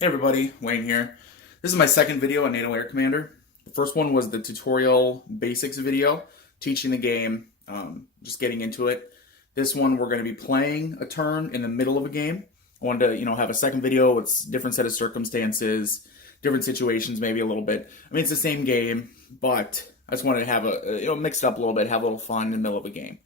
Hey everybody, Wayne here. This is my second video on NATO Air Commander. The first one was the tutorial basics video, teaching the game, just getting into it. This one we're going to be playing a turn in the middle of a game. I wanted to, have a second video with different set of circumstances, different situations, maybe a little bit. I mean, it's the same game, but I just wanted to have mix it up a little bit, have a little fun in the middle of a game.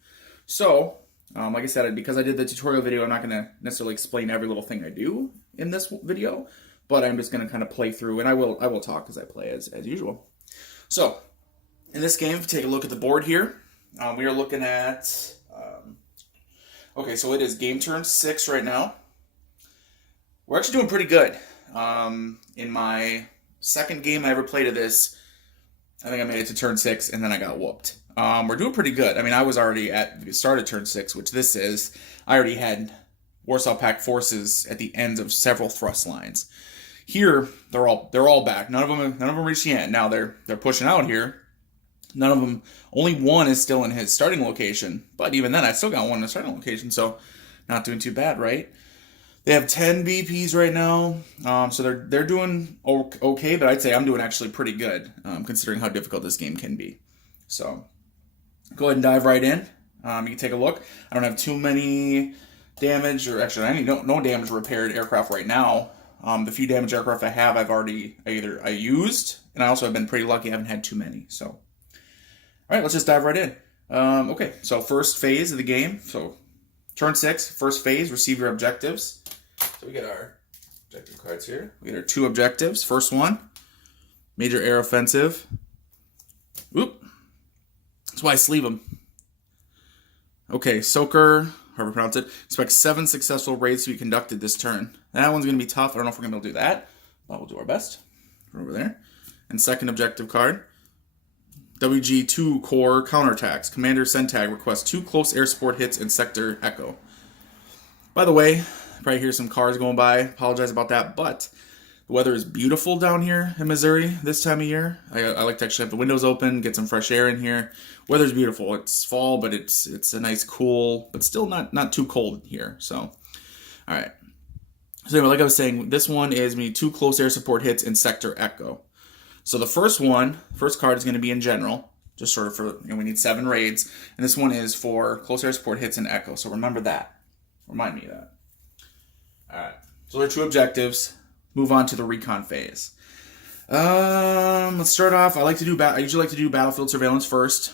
So, like I said, because I did the tutorial video, I'm not going to necessarily explain every little thing I do in this video, but I'm just going to kind of play through, and I will talk as I play as usual. So, in this game, if you take a look at the board here, we are looking at, okay, so it is game turn 6 right now. We're actually doing pretty good. In my second game I ever played of this, I think I made it to turn 6, and then I got whooped. We're doing pretty good. I mean, I was already at the start of turn 6, which this is. I already had Warsaw Pact forces at the ends of several thrust lines. Here, they're all back. None of them reached the end. Now they're pushing out here. None of them. Only one is still in his starting location. But even then, I still got one in the starting location, so not doing too bad, right? They have 10 BPs right now, so they're doing okay. But I'd say I'm doing actually pretty good, considering how difficult this game can be. So go ahead and dive right in. You can take a look. I don't have too many damage, or actually, I need no damage repaired aircraft right now. The few damage aircraft I have, I've already I used, and I also have been pretty lucky. I haven't had too many. So, all right, let's just dive right in. Okay, so first phase of the game. So, turn 6, first phase. Receive your objectives. So we get our objective cards here. We get our 2 objectives. First one, major air offensive. Oop. That's why I sleeve them. Okay, Soaker, however you pronounce it, expects 7 successful raids to be conducted this turn. That one's going to be tough. I don't know if we're going to be able to do that, but we'll do our best. We're over there. And second objective card, WG2 Core Counterattacks. Commander Centag requests 2 close air support hits in Sector Echo. By the way, probably hear some cars going by. Apologize about that, but the weather is beautiful down here in Missouri this time of year. I like to actually have the windows open, get some fresh air in here. Weather's beautiful. It's fall, but it's a nice cool, but still not too cold here. So, all right. So anyway, like I was saying, this one is me 2 close air support hits in Sector Echo. So the first card is going to be in general, just sort of for, we need 7 raids, and this one is for close air support hits in Echo. So remember that. Remind me of that. All right. So there are 2 objectives. Move on to the recon phase. Let's start off. I usually like to do battlefield surveillance first.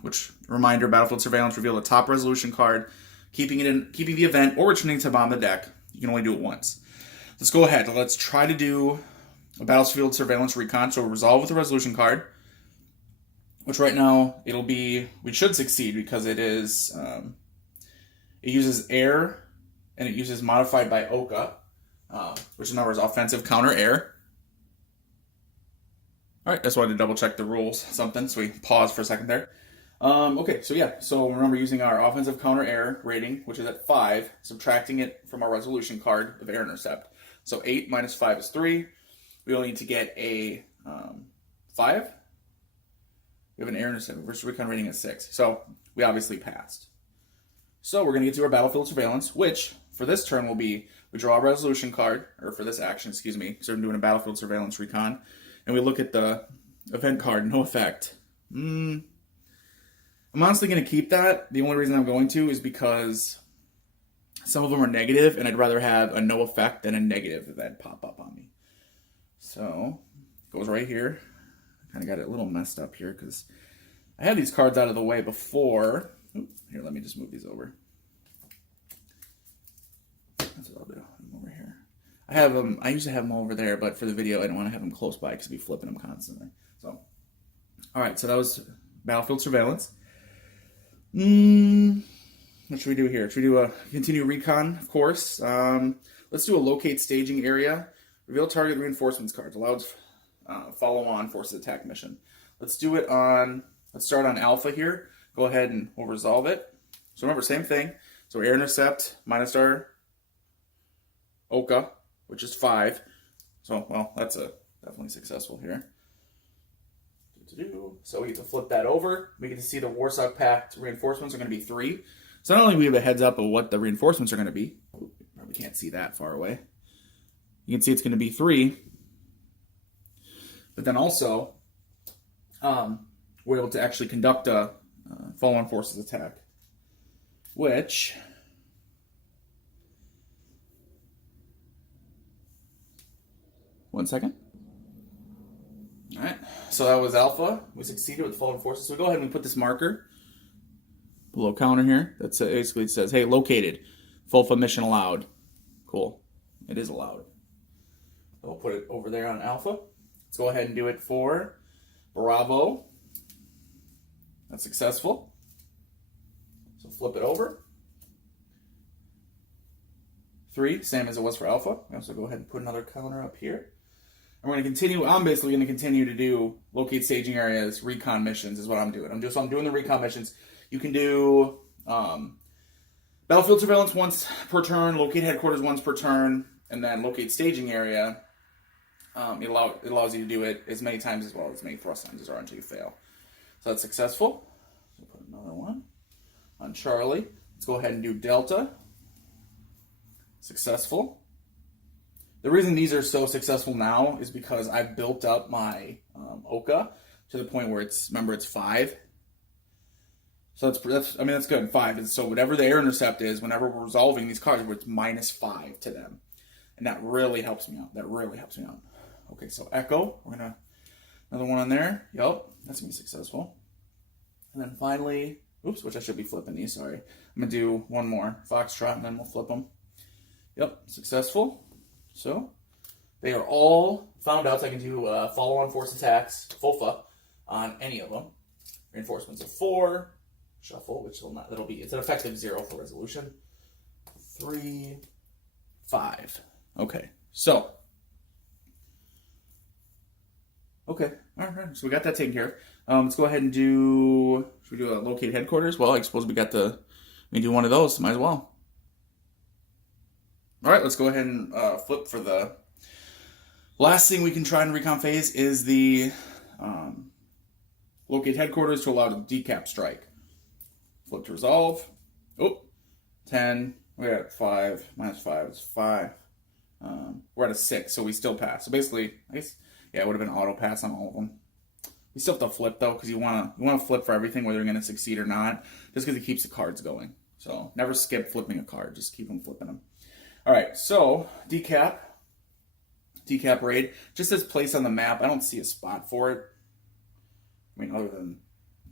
Which, reminder, battlefield surveillance, reveal a top resolution card, keeping the event or returning to bomb the deck. You can only do it once. Let's go ahead. Let's try to do a battlefield surveillance recon. So resolve with a resolution card, which right now we should succeed because it uses air and it uses modified by Oka, which number is offensive counter air. All right, just wanted to double check the rules, so we pause for a second there. Okay, so remember using our offensive counter air rating, which is at 5, subtracting it from our resolution card of air intercept. So 8 minus 5 is 3. We only need to get a 5. We have an air intercept versus recon rating at 6. So we obviously passed. So we're going to get to our battlefield surveillance, which for this turn will be, we draw a resolution card, or for this action, so I'm doing a battlefield surveillance recon. And we look at the event card, no effect. I'm honestly going to keep that. The only reason I'm going to is because some of them are negative, and I'd rather have a no effect than a negative event pop up on me. So, it goes right here. I kind of got it a little messed up here because I had these cards out of the way before. Here, let me just move these over. That's what I'll do. I'm over here. I usually have them over there, but for the video, I don't want to have them close by because I'd be flipping them constantly. So, all right, so that was battlefield surveillance. What should we do here? Should we do a continue recon, of course? Let's do a locate staging area. Reveal target reinforcements cards. Allows follow on forces attack mission. Let's start on alpha here. Go ahead and we'll resolve it. So remember, same thing. So air intercept minus our Oka, which is 5. So, well, that's definitely successful here. So we get to flip that over. We get to see the Warsaw Pact reinforcements are going to be 3. So not only do we have a heads up of what the reinforcements are going to be, probably can't see that far away. you can see it's going to be 3. But then also, we're able to actually conduct a follow-on forces attack, which... One second. All right, so that was Alpha. We succeeded with follow-on forces. So we go ahead and we put this marker below counter here. That basically says, hey, located. FOFA mission allowed. Cool. It is allowed. So we'll put it over there on Alpha. Let's go ahead and do it for Bravo. That's successful. So flip it over. 3, same as it was for Alpha. We also go ahead and put another counter up here. And we're going to continue. I'm basically going to continue to do locate staging areas, recon missions is what I'm doing. I'm doing the recon missions. You can do battlefield surveillance once per turn, locate headquarters once per turn, and then locate staging area. It allows you to do it as many times as well as many thrust times as are until you fail. So that's successful. So put another one on Charlie. Let's go ahead and do Delta. Successful. The reason these are so successful now is because I've built up my Oka to the point where it's 5. So that's good. 5. And so whatever the air intercept is, whenever we're resolving these cards, it's -5 to them, and that really helps me out. Okay, so Echo, we're gonna another one on there. Yep, that's gonna be successful. And then finally, which I should be flipping these. Sorry, I'm gonna do one more Foxtrot, and then we'll flip them. Yep, successful. So they are all found out. So I can do follow-on force attacks, FOFA, on any of them. Reinforcements of 4, shuffle, which will not. It's an effective 0 for resolution. 3, 5. Okay, so. Okay, all right. So we got that taken care of. Let's go ahead and do. Should we do a locate headquarters? Well, I suppose we do one of those. Might as well. All right, let's go ahead and flip for the last thing we can try in recon phase is the locate headquarters to allow the decap strike. Flip to resolve. 10. We're at 5. -5 is 5. We're at a 6, so we still pass. So basically, I guess, yeah, it would have been auto pass on all of them. We still have to flip though, because you want to flip for everything, whether you're going to succeed or not, just because it keeps the cards going. So never skip flipping a card; just keep them flipping them. All right, so decap raid just says place on the map. I don't see a spot for it. I mean, other than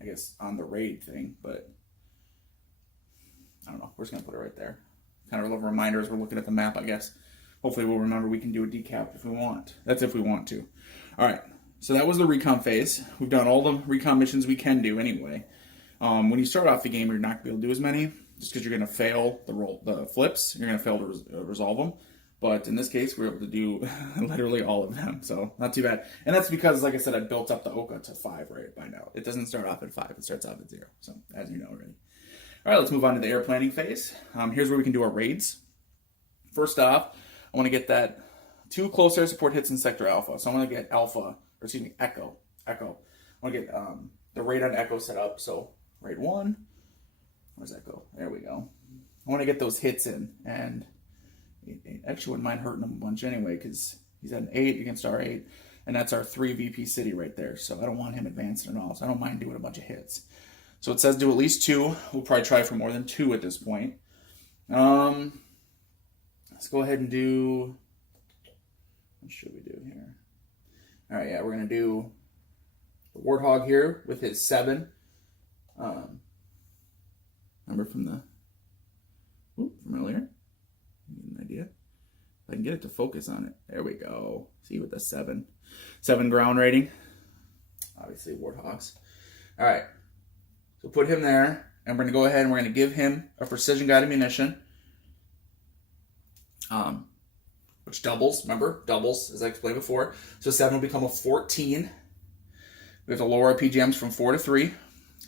I guess on the raid thing, but I don't know. We're just gonna put it right there. Kind of a little reminder as we're looking at the map, I guess. Hopefully we'll remember we can do a decap if we want. That's if we want to. All right, so that was the recon phase. We've done all the recon missions we can do anyway. When you start off the game, you're not gonna be able to do as many, just because you're going to fail the flips. You're going to fail to resolve them. But in this case, we're able to do literally all of them. So not too bad. And that's because, like I said, I built up the Oka to 5 right by now. It doesn't start off at 5. It starts off at 0. So as you know already. All right, let's move on to the air planning phase. Here's where we can do our raids. First off, I want to get that 2 close air support hits in Sector Alpha. So I'm going to get Echo. I want to get the raid on Echo set up. So raid 1. Where's Echo? There we go. I want to get those hits in, and it actually wouldn't mind hurting him a bunch anyway, because he's at an 8 against our 8, and that's our 3 VP city right there, so I don't want him advancing at all, so I don't mind doing a bunch of hits. So it says do at least 2. We'll probably try for more than 2 at this point. Let's go ahead and do... What should we do here? All right, yeah, we're going to do the Warthog here with his 7. Remember from earlier? An idea. If I can get it to focus on it. There we go. See, with the 7 ground rating. Obviously, Warthogs. All right. So put him there, and we're going to go ahead and we're going to give him a precision guided munition. Which doubles, remember? Doubles, as I explained before. So 7 will become a 14. We have to lower our PGMs from 4 to 3.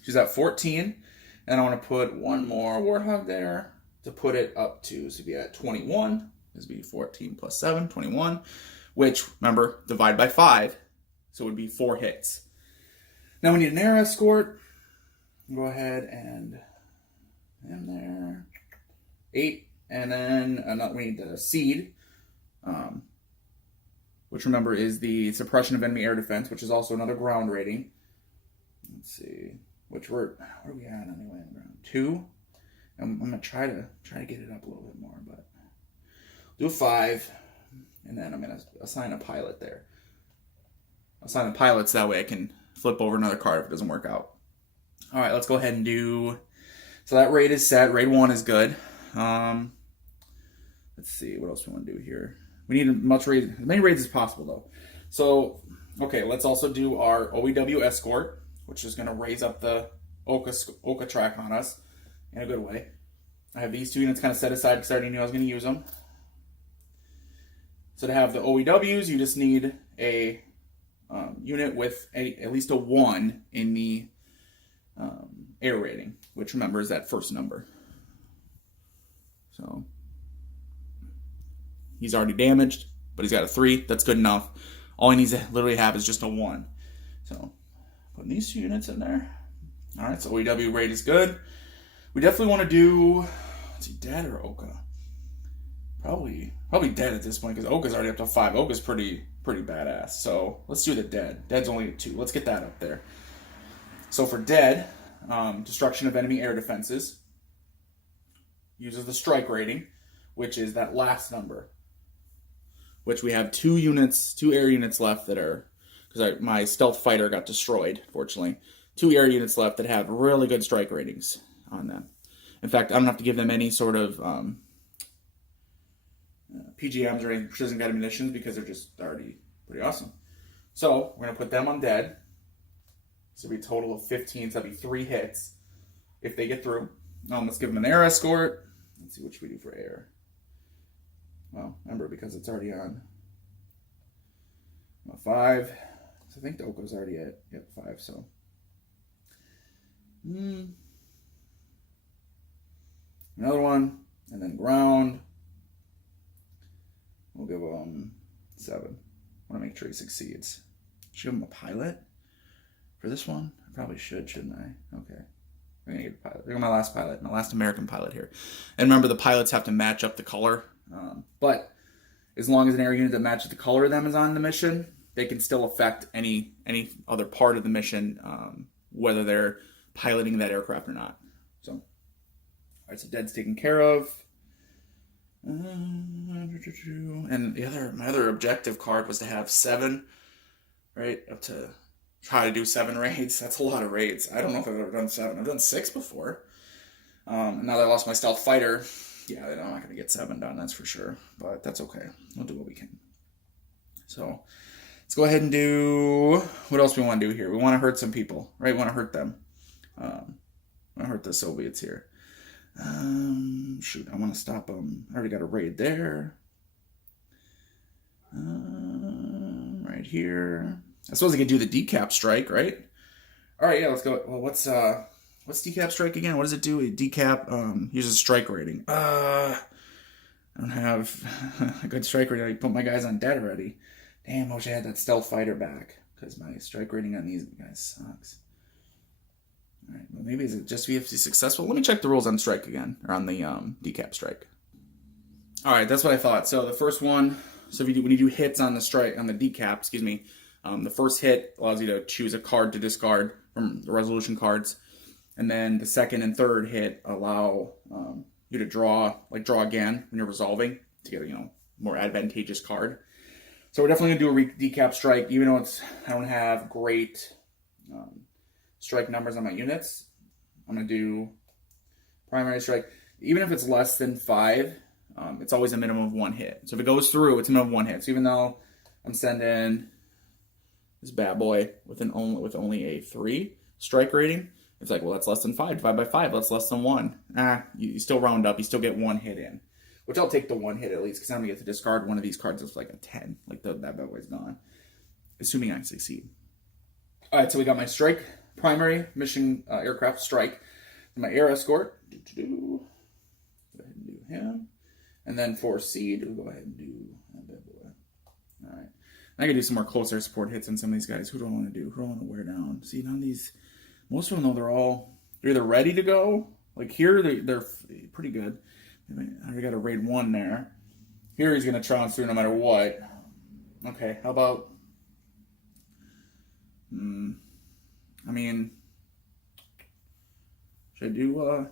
She's at 14. And I want to put one more Warthog there to put it up to, so be at 21. This would be 14 plus 7, 21. Which, remember, divide by 5. So it would be 4 hits. Now we need an air escort. Go ahead and in there. 8. And then we need the seed. which remember is the suppression of enemy air defense, which is also another ground rating. Let's see, which what are we at anyway on ground? 2. I'm gonna try to get it up a little bit more, but do a 5, and then I'm gonna assign a pilot there. Assign the pilots, that way I can flip over another card if it doesn't work out. All right, let's go ahead and do. So that raid is set. Raid 1 is good. Let's see what else we want to do here. We need as many raids as possible though. So okay, let's also do our OEW escort, which is going to raise up the Oka track on us in a good way. I have these 2 units kind of set aside because I already knew I was going to use them. So to have the OEWs, you just need a unit with at least a 1 in the air rating, which remember is that first number. So he's already damaged, but he's got a 3. That's good enough. All he needs to literally have is just a 1. So putting these 2 units in there. All right, so OEW rate is good. We definitely want to do, let's see, Dead or Oka? Probably Dead at this point because Oka's already up to 5. Oka's pretty badass. So let's do the Dead. Dead's only at 2. Let's get that up there. So for Dead, destruction of enemy air defenses uses the strike rating, which is that last number. Which we have 2 air units left that are, because my stealth fighter got destroyed, fortunately. 2 air units left that have really good strike ratings on them. In fact, I don't have to give them any sort of PGMs or any precision guided munitions because they're just already pretty awesome. So we're going to put them on Dead. So it'll be a total of 15, so that'll be 3 hits if they get through. Let's give them an air escort. Let's see which we do for air. Well, remember, because it's already on 5. So I think the Oko's already at 5, so. Another one, and then ground. We'll give him 7. I want to make sure he succeeds. Should give him a pilot for this one? I probably should, shouldn't I? Okay. I'm going to get a pilot. Look at my last pilot, my last American pilot here. And remember, the pilots have to match up the color. But as long as an air unit that matches the color of them is on the mission, they can still affect any other part of the mission, whether they're piloting that aircraft or not. So, all right, so Dead's taken care of. And my other objective card was to have 7, right, up to try to do 7 raids. That's a lot of raids. I don't know if I've ever done 7. I've done 6 before. And now that I lost my stealth fighter, yeah, I'm not going to get 7 done, that's for sure. But that's okay. We'll do what we can. So let's go ahead and do, what else we want to do here? We want to hurt some people, right? We want to hurt them. I want to hurt the Soviets here. Shoot, I want to stop them. I already got a raid there. Right here. I suppose I could do the decap strike, right? All right, yeah, let's go. Well, what's decap strike again? What does it do? Decap uses strike rating. I don't have a good strike rating. I put my guys on Dead already. Damn, I wish I had that stealth fighter back because my strike rating on these guys sucks. All right, well, maybe is it just VFC successful? Let me check the rules on strike again, or on the decap strike. All right, that's what I thought. So the first one, so when you do hits on the strike, on the decap, excuse me, the first hit allows you to choose a card to discard from the resolution cards, and then the second and third hit allow you to draw again when you're resolving to get a more advantageous card. So we're definitely gonna do a decap strike, even though I don't have great strike numbers on my units. I'm gonna do primary strike, even if it's less than 5. It's always a minimum of 1 hit. So if it goes through, it's a minimum of 1 hit. So even though I'm sending this bad boy with only a 3 strike rating, it's like, well, that's less than 5. Divide by 5, that's less than 1. You still round up. You still get 1 hit in, which I'll take the 1 hit at least, because I'm gonna get to discard one of these cards that's like a 10. Like that bad boy's gone, assuming I succeed. All right, so we got my strike, primary mission aircraft strike, my air escort. Go ahead and do him. And then for seed, we'll go ahead and do that bad boy. All right. I can do some more close air support hits on some of these guys. Who do I want to do? Who do I want to wear down? See, none of these, most of them, though, they're either ready to go. Like here, they're pretty good. I already got a raid 1 there. Here he's going to trounce through no matter what. Okay, how about... I mean... Should I do...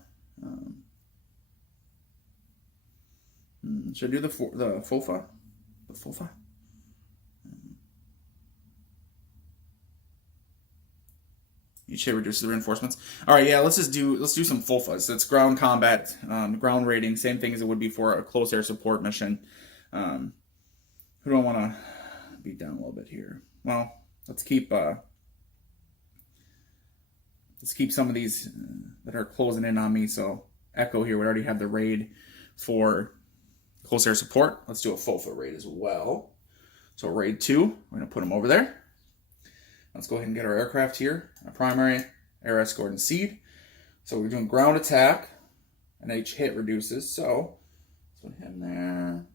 should I do the FOFA? The FOFA? Each hit reduces the reinforcements. All right, yeah, let's do some FOFAs. It's ground combat, ground rating, same thing as it would be for a close air support mission. Who do I want to beat down a little bit here? Well, let's keep some of these that are closing in on me. So Echo here, we already have the raid for close air support. Let's do a FOFA raid as well. So raid 2, we're going to put them over there. Let's go ahead and get our aircraft here. Our primary, air escort, and seed. So we're doing ground attack, and each hit reduces. So let's put him there.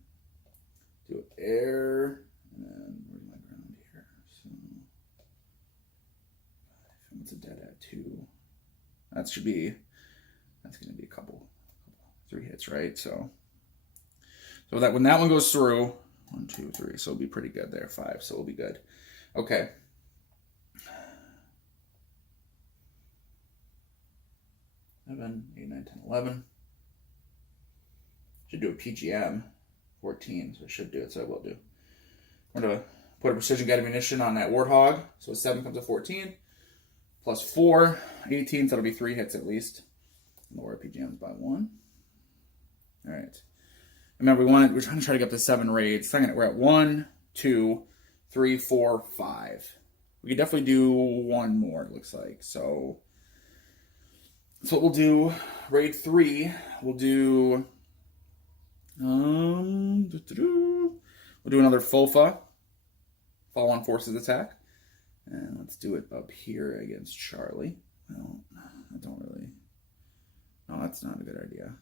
Do air, and then where's my ground here? So what's a dead at 2? That's going to be a couple 3 hits, right? So that when that one goes through, 1, 2, 3. So it'll be pretty good there. 5, so we'll be good. Okay. 7, 8, 9, 10, 11. Should do a PGM 14, so I should do it, so I will do. I'm going to put a precision guided munition on that Warthog, so 7 comes to 14, plus 4, 18, so that'll be 3 hits at least. Lower PGMs by 1. All right. Remember, we're trying to try to get up to 7 raids. We're at 1, 2, 3, 4, 5. We could definitely do 1 more, it looks like. So that's what we'll do. Raid 3, we'll do we'll do another FOFA, follow-on forces attack. And let's do it up here against Charlie. No, that's not a good idea.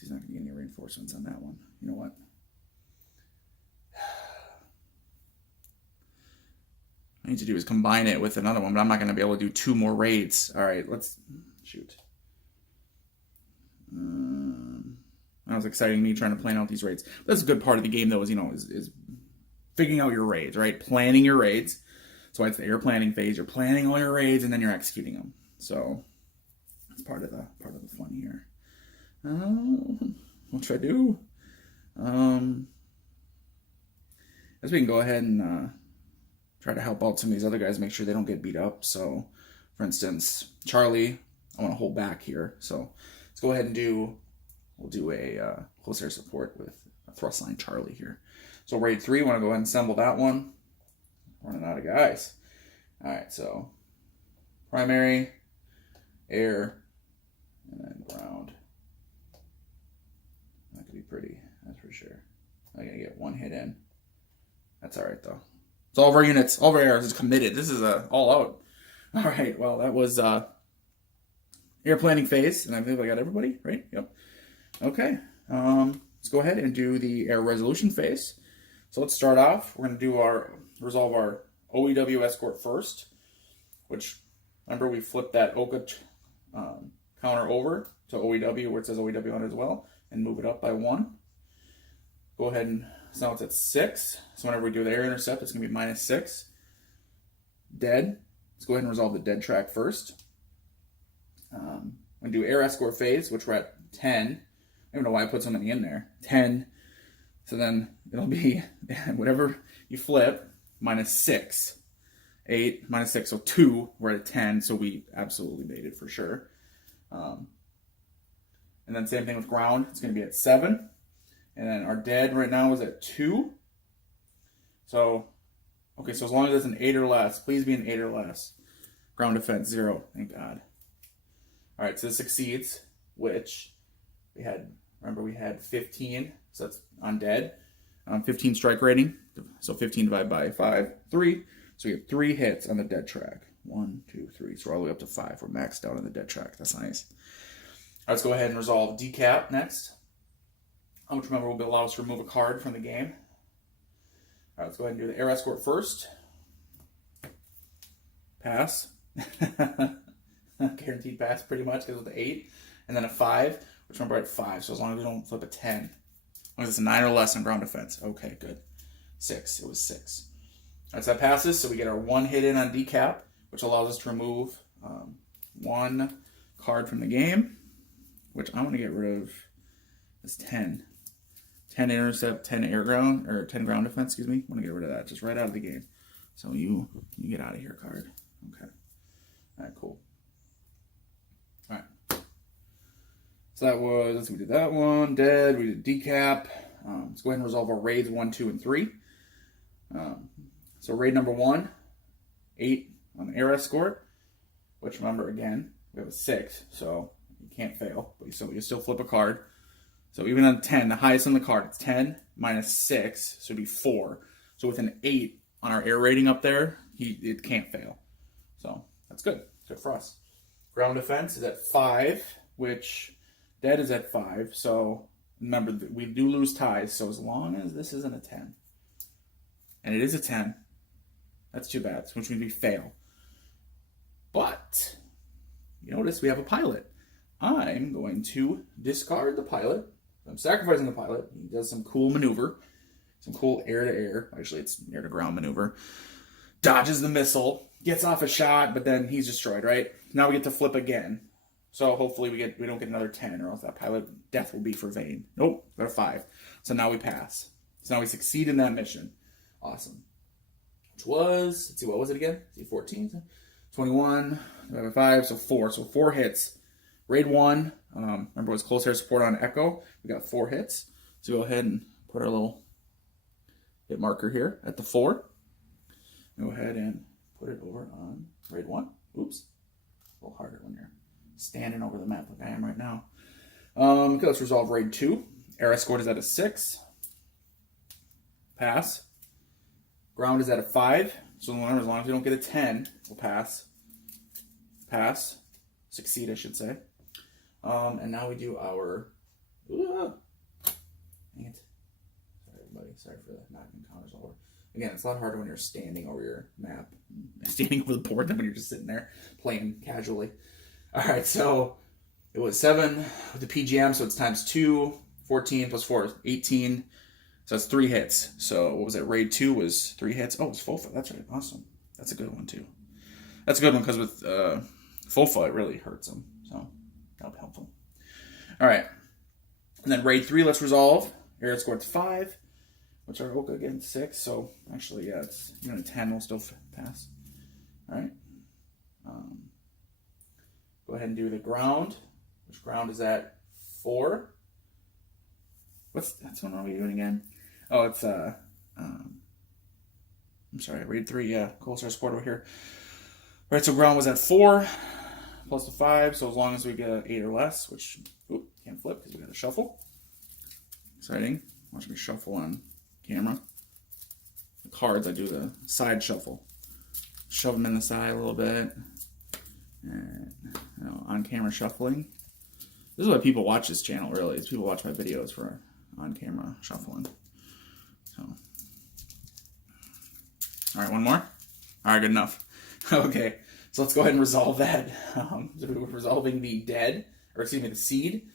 He's not going to get any reinforcements on that one. You know what? I need to do is combine it with another one, but I'm not going to be able to do 2 more raids. All right, let's shoot. That was exciting, me trying to plan out these raids. That's a good part of the game, though, is figuring out your raids, right? Planning your raids. That's why it's the air planning phase. You're planning all your raids, and then you're executing them. So that's part of the fun here. What should I do? As we can go ahead and try to help out some of these other guys, make sure they don't get beat up. So, for instance, Charlie, I want to hold back here. So let's go ahead and we'll do a close air support with a thrust line Charlie here. So raid 3, I want to go ahead and assemble that one. Running out of guys. All right, so primary, air, and then ground. That could be pretty, that's for sure. I'm going to get 1 hit in. That's all right, though. So all of our units, all of our air is committed. This is all out. All right, well, that was air planning phase, and I believe I got everybody, right? Yep. Okay, let's go ahead and do the air resolution phase. So let's start off. We're going to resolve our OEW escort first, which, remember, we flipped that OCA counter over to OEW where it says OEW on it as well, and move it up by 1. Go ahead and, so now it's at 6. So whenever we do the air intercept, it's going to be -6. Dead. Let's go ahead and resolve the dead track first. I'm going to do air escort phase, which we're at 10. I don't know why I put so many in there. 10. So then it'll be whatever you flip, -6. 8, -6, so 2. We're at 10, so we absolutely made it for sure. And then same thing with ground. It's going to be at 7. And then our dead right now is at 2. So, okay, so as long as it's an 8 or less, please be an 8 or less. Ground defense, 0. Thank God. All right, so this succeeds, which we had 15. So that's on dead. 15 strike rating. So 15 divided by 5, 3. So we have 3 hits on the dead track. 1, 2, 3. So we're all the way up to 5. We're maxed out on the dead track. That's nice. All right, let's go ahead and resolve decap next. Which, remember, will allow us to remove a card from the game. All right, let's go ahead and do the air escort first. Pass. Guaranteed pass, pretty much, because of the 8. And then a 5, which, remember, at 5. So as long as we don't flip a 10, Was this a 9 or less on ground defense? Okay, good. 6. It was 6. All right, so that passes. So we get our 1 hit in on decap, which allows us to remove 1 card from the game, which I'm going to get rid of is 10. 10 intercept, 10 air ground, or 10 ground defense, excuse me. I'm going to get rid of that just right out of the game. So you get out of here, card. Okay. All right, cool. All right. So that was, we did that one, dead, we did decap. Let's go ahead and resolve our raids 1, 2, and 3. So raid number 1, 8 on the air escort, which remember again, we have a 6, so you can't fail. But so you still flip a card. So even on 10, the highest on the card, it's 10 minus 6, so it'd be 4. So with an 8 on our air rating up there, it can't fail. So that's good. Good for us. Ground defense is at 5, which dead is at 5. So remember, we do lose ties. So as long as this isn't a 10, and it is a 10, that's too bad, which means we fail. But you notice we have a pilot. I'm going to discard the pilot. I'm sacrificing the pilot. He does some cool maneuver, some cool air-to-air. Actually, it's air-to-ground maneuver. Dodges the missile, gets off a shot, but then he's destroyed, right? Now we get to flip again. So hopefully we don't get another 10, or else that pilot death will be for vain. Nope, got a 5. So now we pass. So now we succeed in that mission. Awesome. Which was, let's see, what was it again? Let's see, 14, 21, 5, so 4. So 4 hits. Raid 1, remember it was close air support on Echo. We got 4 hits. So go ahead and put our little hit marker here at the 4. Go ahead and put it over on raid 1. Oops. A little harder when you're standing over the map like I am right now. Okay, let's resolve raid 2. Air escort is at a 6. Pass. Ground is at a 5. So as long as we don't get a 10, we'll pass. Pass. Succeed, I should say. And now we do our... Dang it. Sorry, everybody. Sorry for the knocking counters over. Again, it's a lot harder when you're standing over your map, standing over the board, than when you're just sitting there playing casually. All right, so it was 7 with the PGM, so it's times 2. 14 plus 4 is 18. So that's 3 hits. So what was it? Raid 2 was 3 hits. Oh, it's FOFA. That's right. Awesome. That's a good one, too. That's a good one because with FOFA, it really hurts them. So that'll be helpful. All right. And then raid 3, let's resolve. Air escort's 5, which are Oka again 6. So actually, yeah, it's even a 10 will still pass. All right. Go ahead and do the ground, which ground is at 4. That's what are we doing again? Oh, it's I'm sorry, raid 3. Yeah, close air support over here. All right, so ground was at 4 plus the 5. So as long as we get an 8 or less, which can't flip because we got to shuffle. Exciting. Watch me shuffle on camera. The cards, I do the side shuffle. Shove them in the side a little bit. And on camera shuffling. This is why people watch this channel, really. Is people watch my videos for on camera shuffling. So, all right, one more. All right, good enough. Okay, so let's go ahead and resolve that. So we're resolving the the seed.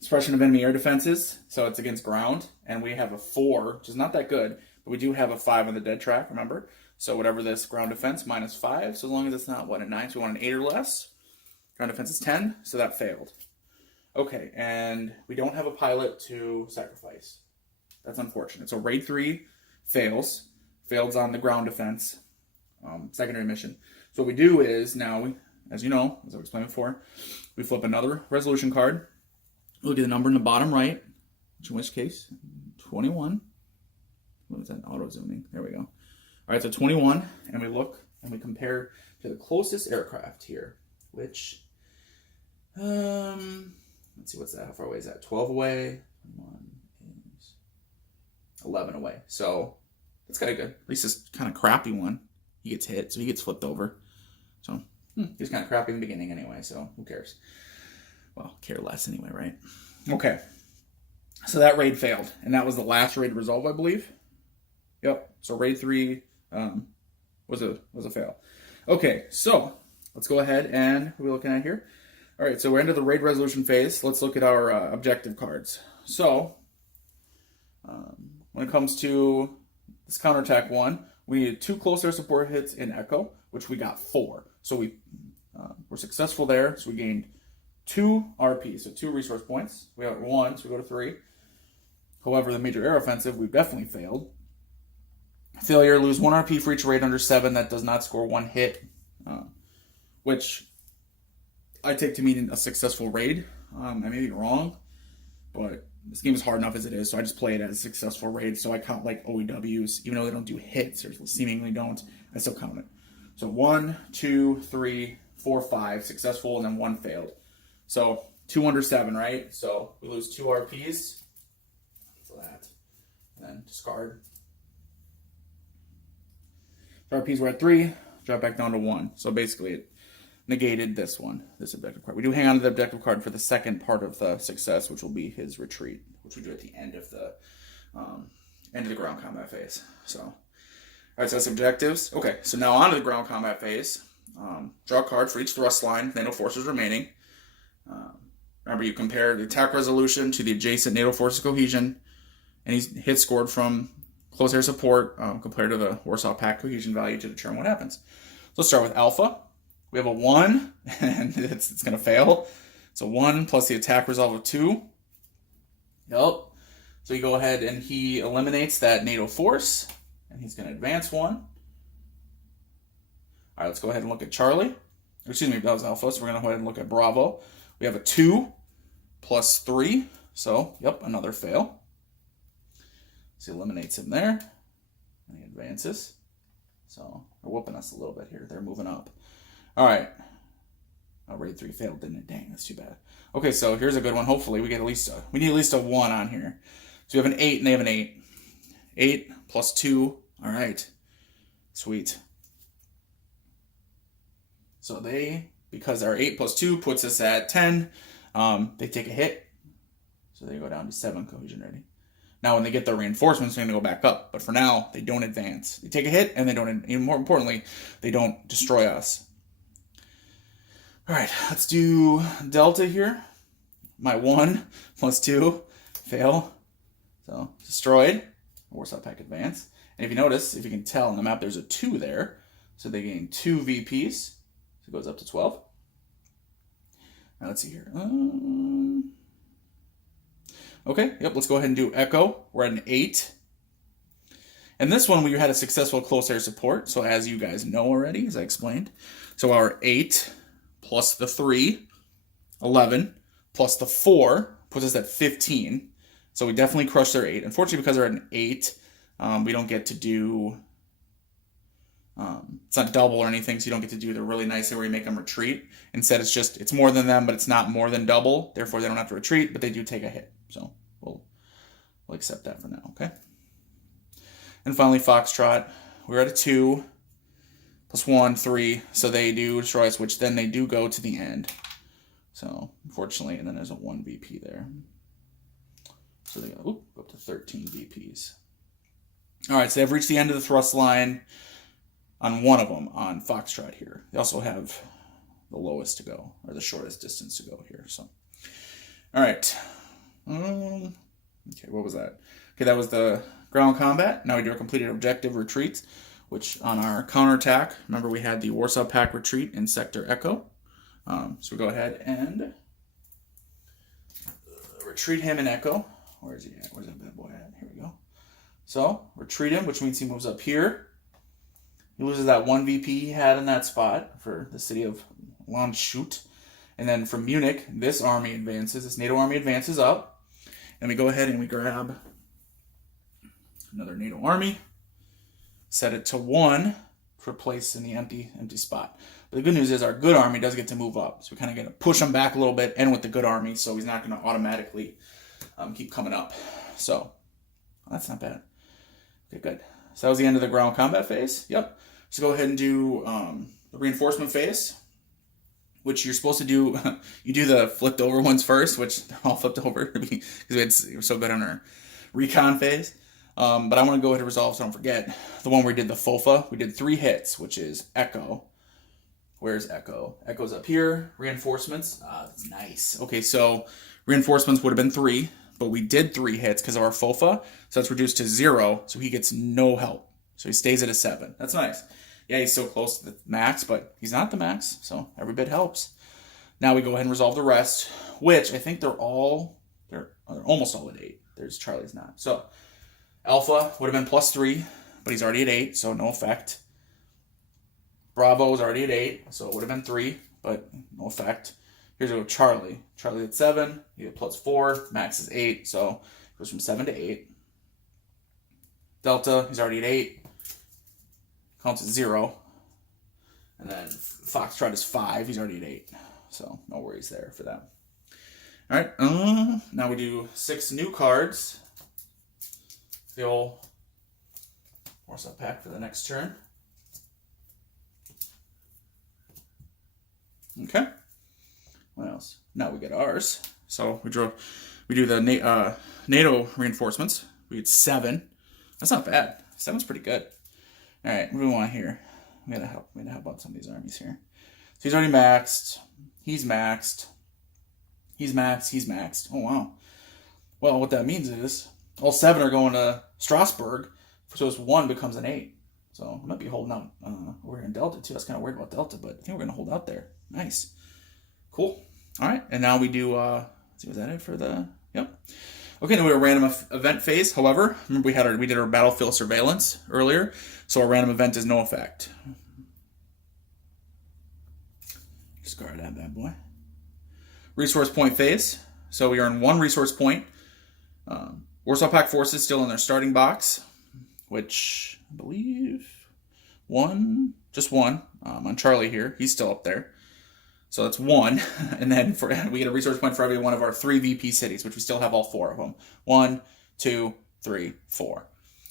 Suppression of enemy air defenses. So it's against ground, and we have a 4, which is not that good, but we do have a 5 on the dead track. Remember. So whatever this ground defense minus 5. So as long as it's not a 9, so we want an 8 or less. Ground defense is 10, so that failed. Okay, and we don't have a pilot to sacrifice. That's unfortunate. So raid 3 fails. Fails on the ground defense. Secondary mission. So what we do is now, as you know, as I explained before, we flip another resolution card. Look at the number in the bottom right, which in which case, 21. What is that? Auto zooming. There we go. All right, so 21, and we look and we compare to the closest aircraft here, which, let's see, what's that? How far away is that? 12 away. 1 is 11 away. So that's kind of good. At least this kind of crappy one, he gets hit, so he gets flipped over. So he's kind of crappy in the beginning anyway, so who cares? Well, care less anyway, right? Okay. So that raid failed, and that was the last raid resolve, I believe. Yep. So raid 3 was a fail. Okay, so let's go ahead and what are we looking at here? All right, so we're into the raid resolution phase. Let's look at our objective cards. So when it comes to this counterattack one, we needed 2 close air support hits in Echo, which we got 4. So we were successful there. So we gained 2 RP, so 2 resource points. We got 1, so we go to 3. However, the major air offensive, we've definitely failed. Failure, lose 1 RP for each raid under 7 that does not score 1 hit, which I take to mean a successful raid. I may be wrong, but this game is hard enough as it is, so I just play it as a successful raid. So I count like OEWs, even though they don't do hits, or seemingly don't, I still count it. So 1, 2, 3, 4, 5 successful, and then 1 failed. So 2 under 7, right? So we lose 2 RPs for that, and then discard. RPs were at 3, drop back down to 1. So basically it negated this one, this objective card. We do hang on to the objective card for the second part of the success, which will be his retreat, which we do at the end of the ground combat phase. So, all right, so that's objectives. Okay, so now on to the ground combat phase. Draw a card for each thrust line, NATO forces remaining. Remember, you compare the attack resolution to the adjacent NATO forces cohesion, and he's hit scored from close air support compared to the Warsaw Pact cohesion value to determine what happens. So let's start with Alpha. We have a 1, and it's going to fail. So 1 plus the attack resolve of 2. Yep. So you go ahead and he eliminates that NATO force, and he's going to advance 1. All right, let's go ahead and look at Charlie. Excuse me, that was Alpha, so we're going to go ahead and look at Bravo. We have a 2 plus 3, so, yep, another fail. So he eliminates him there, and he advances. So they're whooping us a little bit here. They're moving up. All right. Oh, raid 3 failed, didn't it? Dang, that's too bad. Okay, so here's a good one. Hopefully we need at least a 1 on here. So we have an 8 and they have an 8. 8 plus 2. All right. Sweet. So because our 8 plus 2 puts us at 10, they take a hit. So they go down to 7 cohesion ready. Now, when they get their reinforcements, they're going to go back up. But for now, they don't advance. They take a hit, and they don't, even more importantly, they don't destroy us. All right, let's do Delta here. My 1 plus 2, fail. So, destroyed. Warsaw Pact advance. And if you notice, if you can tell on the map, there's a 2 there. So they gain 2 VPs. So it goes up to 12. Now, let's see here. Okay, yep, let's go ahead and do Echo. We're at an 8. And this one, we had a successful close air support. So as you guys know already, as I explained. So our 8 plus the 3, 11, plus the 4 puts us at 15. So we definitely crushed their 8. Unfortunately, because they're at an 8, we don't get to do... it's not double or anything, so you don't get to do the really nice thing where you make them retreat. Instead, it's more than them, but it's not more than double. Therefore, they don't have to retreat, but they do take a hit. So we'll accept that for now, okay? And finally, Foxtrot. We're at a 2, plus 1, 3. So they do destroy us, which then they do go to the end. So, unfortunately, and then there's a 1 VP there. So they go up to 13 VPs. All right, so they've reached the end of the thrust line on one of them, on Foxtrot here. They also have the lowest to go, or the shortest distance to go here. So, all right. Okay, what was that? Okay, that was the ground combat. Now we do a completed objective retreat, which on our counterattack, remember we had the Warsaw Pact retreat in Sector Echo. So we go ahead and retreat him in Echo. Where is he at? Where's that bad boy at? Here we go. So, retreat him, which means he moves up here. He loses that 1 VP he had in that spot for the city of Landshut. And then from Munich, this army advances. This NATO army advances up. And we go ahead and we grab another NATO army. Set it to 1 for place in the empty spot. But the good news is our good army does get to move up. So we kind of get to push him back a little bit and with the good army. So he's not going to automatically keep coming up. So well, that's not bad. Okay, good. So that was the end of the ground combat phase. Yep. So go ahead and do the reinforcement phase, which you're supposed to do. You do the flipped over ones first, which they're all flipped over because we were so good on our recon phase. But I want to go ahead and resolve so I don't forget. The one where we did the FOFA, we did 3 hits, which is Echo. Where's Echo? Echo's up here. Reinforcements. That's nice. Okay, so reinforcements would have been 3, but we did 3 hits because of our FOFA, so that's reduced to 0, so he gets no help. So he stays at a 7. That's nice. Yeah, he's so close to the max, but he's not the max, so every bit helps. Now we go ahead and resolve the rest, which I think they're almost all at 8. There's Charlie's not. So Alpha would have been +3, but he's already at 8, so no effect. Bravo is already at 8, so it would have been 3, but no effect. Here's a Charlie. Charlie at 7, he had +4, max is 8, so it goes from 7 to 8. Delta, he's already at 8, counts at 0. And then Foxtrot is 5, he's already at 8, so no worries there for that. All right, now we do 6 new cards. The old force up pack for the next turn. Okay. What else? Now we get ours. So we do the NATO reinforcements. We get 7. That's not bad. 7's pretty good. All right, what do we want here? We gotta help out some of these armies here. So he's already maxed. He's maxed. He's maxed. He's maxed. Oh wow. Well, what that means is all 7 are going to Strasbourg, so this 1 becomes an 8. So I might be holding out over here in Delta too. I was kind of worried about Delta, but I think we're gonna hold out there. Nice. Cool. All right, and now we do, let's see, was that it for the, yep. Okay, now we have a random event phase. However, remember we did our battlefield surveillance earlier, so our random event is no effect. Discard that bad boy. Resource point phase. So we earn 1 resource point. Warsaw Pact forces still in their starting box, which I believe just one on Charlie here. He's still up there. So that's 1. And then we get a resource point for every one of our 3 VP cities, which we still have all 4 of them. 1, 2, 3, 4.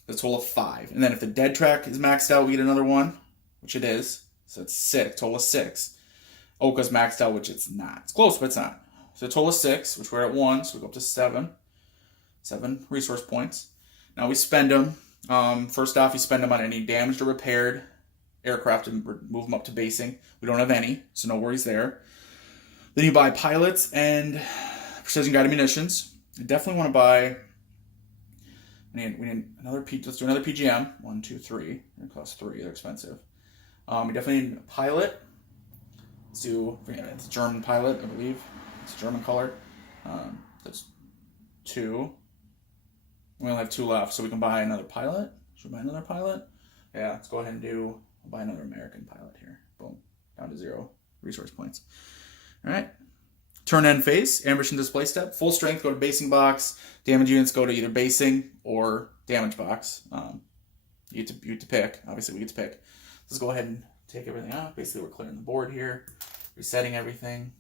That's a total of 5. And then if the dead track is maxed out, we get another 1, which it is. So it's 6, total of 6. Oka's maxed out, which it's not. It's close, but it's not. So a total of 6, which we're at 1, so we go up to 7. 7 resource points. Now we spend them. First off, you spend them on any damaged or repaired aircraft and move them up to basing. We don't have any, so no worries there. Then you buy pilots and precision guided munitions. I definitely want to buy. We need another. Let's do another PGM. 1, 2, 3. It costs 3. They're expensive. We definitely need a pilot. Let's do. It's a German pilot, I believe. It's German color. That's 2. We only have 2 left, so we can buy another pilot. Should we buy another pilot? Yeah, let's go ahead and buy another American pilot here. Boom. Down to 0 resource points. All right. Turn end phase, ammunition display step. Full strength, go to basing box. Damage units go to either basing or damage box. You get to pick. Obviously, we get to pick. Let's go ahead and take everything out. Basically, we're clearing the board here. Resetting everything.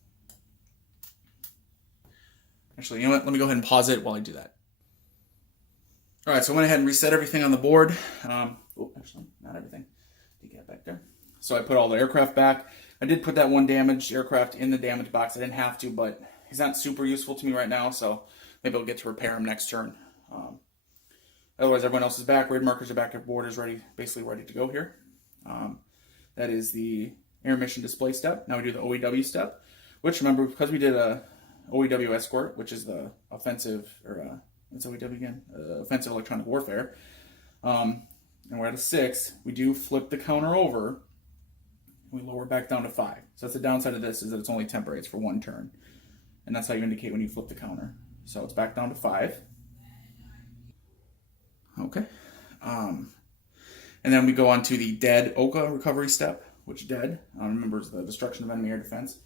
Actually, you know what? Let me go ahead and pause it while I do that. All right, so I went ahead and reset everything on the board. Actually, not everything. Get back there. So I put all the aircraft back. I did put that 1 damaged aircraft in the damage box. I didn't have to, but he's not super useful to me right now, so maybe I'll get to repair him next turn. Otherwise, everyone else is back. Raid markers are back. Our board is basically ready to go here. That is the air mission display step. Now we do the OEW step, which remember, because we did a OEW escort, which is the offensive, what's OEW again? Offensive electronic warfare. And we're at a 6, we do flip the counter over, we lower back down to 5. So that's the downside of this, is that it's only temporary, it's for 1 turn. And that's how you indicate when you flip the counter. So it's back down to 5. Okay. And then we go on to the dead Oka recovery step, which dead, remember, is the destruction of enemy air defense.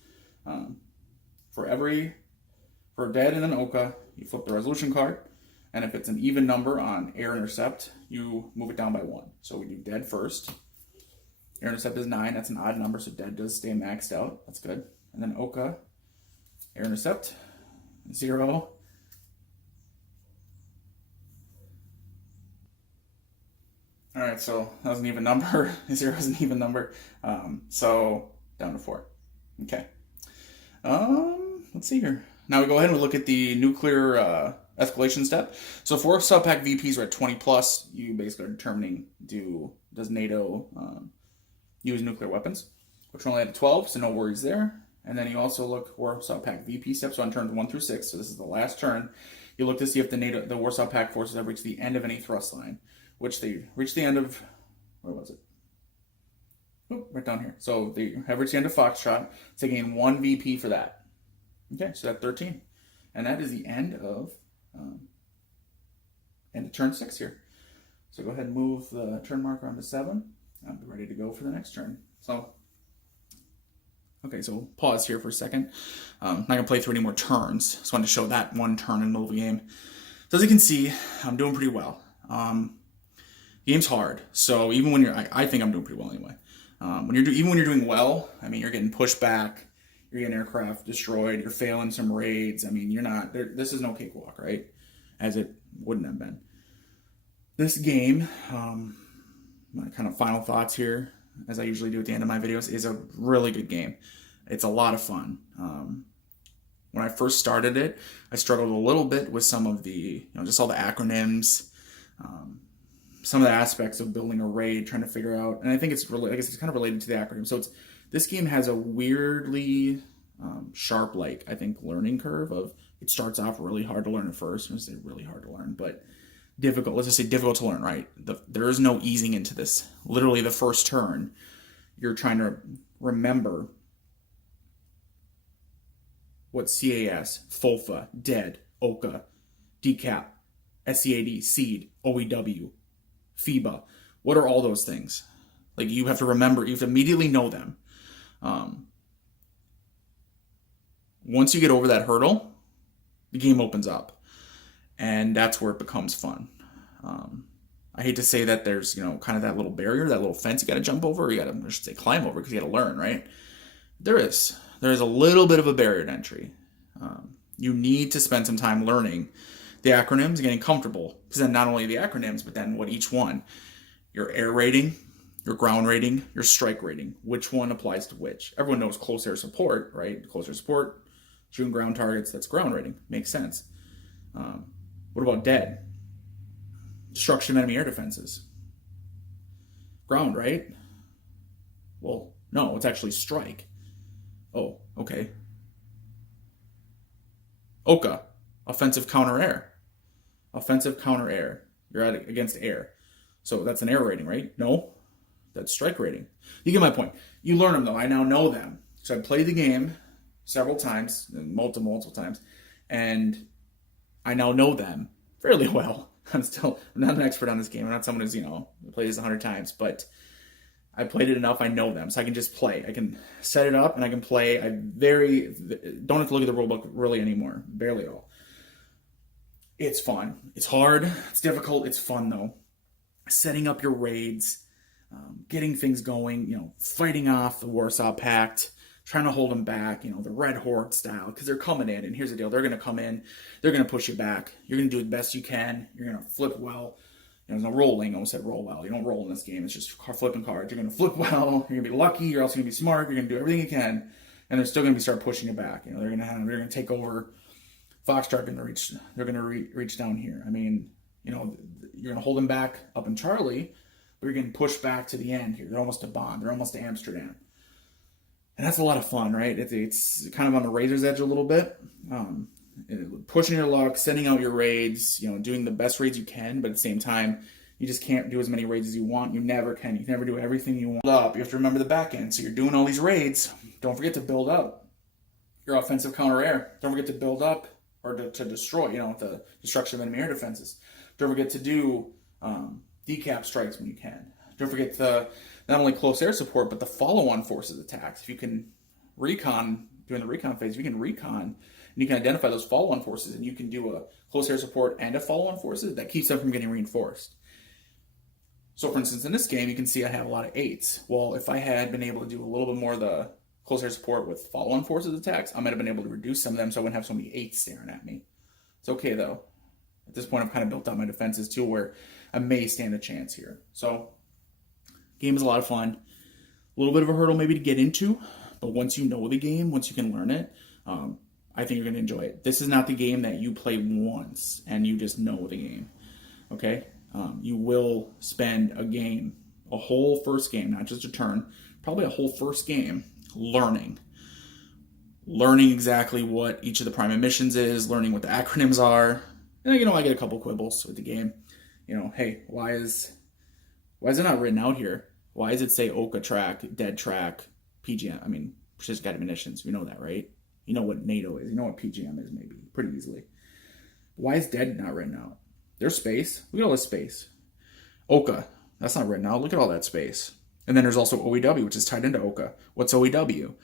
For a dead and an Oka, you flip the resolution card. And if it's an even number on air intercept, you move it down by 1. So we do dead first. Air intercept is 9. That's an odd number, so dead does stay maxed out. That's good. And then Oka, air intercept, 0. All right, so that was an even number. 0 is an even number. So down to 4. Okay. Let's see here. Now we go ahead and we look at the nuclear escalation step. So for sub-pack VPs are at 20 plus, you basically are determining does NATO use nuclear weapons, which we're only at 12, so no worries there. And then you also look for sub-pack VP steps on turns 1 through 6. So this is the last turn. You look to see if the Warsaw Pact forces have reached the end of any thrust line, which they reached the end of, where was it? Oh, right down here. So they have reached the end of Foxtrot. So they gain 1 VP for that. Okay, so that's 13. And that is the end of turn 6 here. So go ahead and move the turn marker on to 7. I'll be ready to go for the next turn. So, okay, so we'll pause here for a second. I'm not going to play through any more turns. Just wanted to show that one turn in the middle of the game. So as you can see, I'm doing pretty well. The game's hard, so even when I think I'm doing pretty well anyway. Even when you're doing well, I mean, you're getting pushed back, you're getting aircraft destroyed, you're failing some raids. I mean, you're not, this is no cakewalk, right? As it wouldn't have been. This game, my kind of final thoughts here, as I usually do at the end of my videos, is a really good game. It's a lot of fun. When I first started it, I struggled a little bit with some of the, just all the acronyms, some of the aspects of building a raid, trying to figure out, and I think it's really, I guess it's kind of related to the acronym. So this game has a weirdly sharp, I think, learning curve of, it starts off really hard to learn at first. I'm going to say really hard to learn, but difficult. Let's just say difficult to learn, right? There is no easing into this. Literally the first turn, you're trying to remember what CAS, FOLFA, DEAD, OCA, DCAP, SCAD, SEED, OEW, FIBA. What are all those things? You have to remember, you have to immediately know them. Once you get over that hurdle, the game opens up. And that's where it becomes fun. I hate to say that there's, kind of that little barrier, that little fence you got to jump over, or you got to, I should say, climb over, because you got to learn, right? There is a little bit of a barrier to entry. You need to spend some time learning the acronyms, getting comfortable, because then not only the acronyms, but then what each one, your air rating, your ground rating, your strike rating, which one applies to which. Everyone knows close air support, right? Close air support, shooting ground targets, that's ground rating. Makes sense. What about dead? Destruction of enemy air defenses. Ground, right? Well, no, it's actually strike. Oh, okay. OCA, offensive counter air. Offensive counter air. You're against air. So that's an air rating, right? No, that's strike rating. You get my point. You learn them, though. I now know them. So I played the game several times, multiple times, and I now know them fairly well. I'm not an expert on this game. I'm not someone who's, played this 100 times, but I played it enough. I know them, so I can just play. I can set it up and I can play. I don't have to look at the rule book really anymore, barely at all. It's fun. It's hard. It's difficult. It's fun though. Setting up your raids, getting things going. Fighting off the Warsaw Pact. Trying to hold them back, the Red Horde style, because they're coming in, and here's the deal, they're going to come in, they're going to push you back, you're going to do the best you can, you're going to flip well, there's no rolling, I almost said roll well, you don't roll in this game, it's just flipping cards, you're going to flip well, you're going to be lucky, you're also going to be smart, you're going to do everything you can, and they're still going to start pushing you back, they're going to take over, Foxtrot, they're going to reach down here, I mean, you're going to hold them back up in Charlie, but you're getting pushed back to the end here, they're almost to Bonn, they're almost to Amsterdam. And that's a lot of fun, right? It's kind of on the razor's edge a little bit. Pushing your luck, sending out your raids, doing the best raids you can, but at the same time, you just can't do as many raids as you want. You never can. You can never do everything you want. You have to remember the back end. So you're doing all these raids. Don't forget to build up your offensive counter air. Don't forget to build up or to destroy, the destruction of enemy air defenses. Don't forget to do decap strikes when you can. Don't forget the not only close air support, but the follow-on forces attacks. If you can recon, during the recon phase, if you can recon, and you can identify those follow-on forces, and you can do a close air support and a follow-on forces, that keeps them from getting reinforced. So for instance, in this game, you can see I have a lot of 8s. Well, if I had been able to do a little bit more of the close air support with follow-on forces attacks, I might have been able to reduce some of them so I wouldn't have so many 8s staring at me. It's okay, though. At this point, I've kind of built out my defenses, too, where I may stand a chance here. So game is a lot of fun. A little bit of a hurdle maybe to get into, but once you know the game, once you can learn it, I think you're going to enjoy it. This is not the game that you play once and you just know the game, okay? You will spend a whole first game, not just a turn, probably a whole first game learning exactly what each of the prime missions is, learning what the acronyms are, And, you know, I get a couple quibbles with the game. You know, hey, why is it not written out here? Why does it say Oka track, dead track, PGM? I mean, precision guided munitions. We know that, right? You know what NATO is. You know what PGM is, maybe, pretty easily. Why is dead not written out? There's space. Look at all this space. Oka, that's not written out. Look at all that space. And then there's also OEW, which is tied into Oka. What's OEW?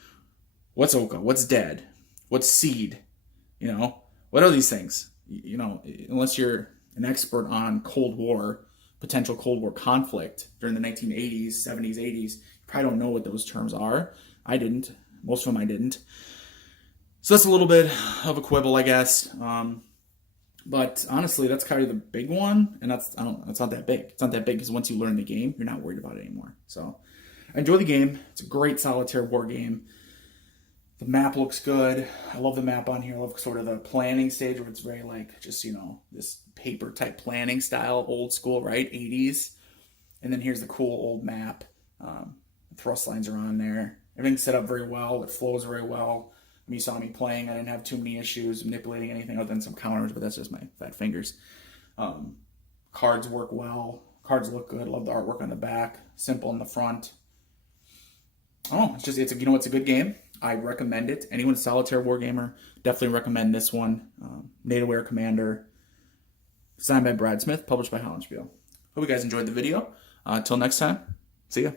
What's Oka? What's dead? What's seed? You know, what are these things? You know, unless you're an expert on Cold War, potential Cold War conflict during the 1980s, 70s, 80s, you probably don't know what those terms are. I didn't. Most of them I didn't. So that's a little bit of a quibble, I guess. But honestly, that's kind of the big one, and it's not that big. It's not that big because once you learn the game, you're not worried about it anymore. So I enjoy the game. It's a great solitaire war game. The map looks good. I love the map on here. I love sort of the planning stage where it's very like just, you know, this paper type planning style, old school, right? 80s. And then here's the cool old map. The thrust lines are on there. Everything's set up very well. It flows very well. You saw me playing. I didn't have too many issues manipulating anything other than some counters, but that's just my fat fingers. Cards work well. Cards look good. Love the artwork on the back. Simple in the front. Oh, it's a good game. I recommend it. Anyone solitaire wargamer, definitely recommend this one. NATO Air Commander, designed by Brad Smith, published by Hollandspiele. Hope you guys enjoyed the video. Until next time, see ya.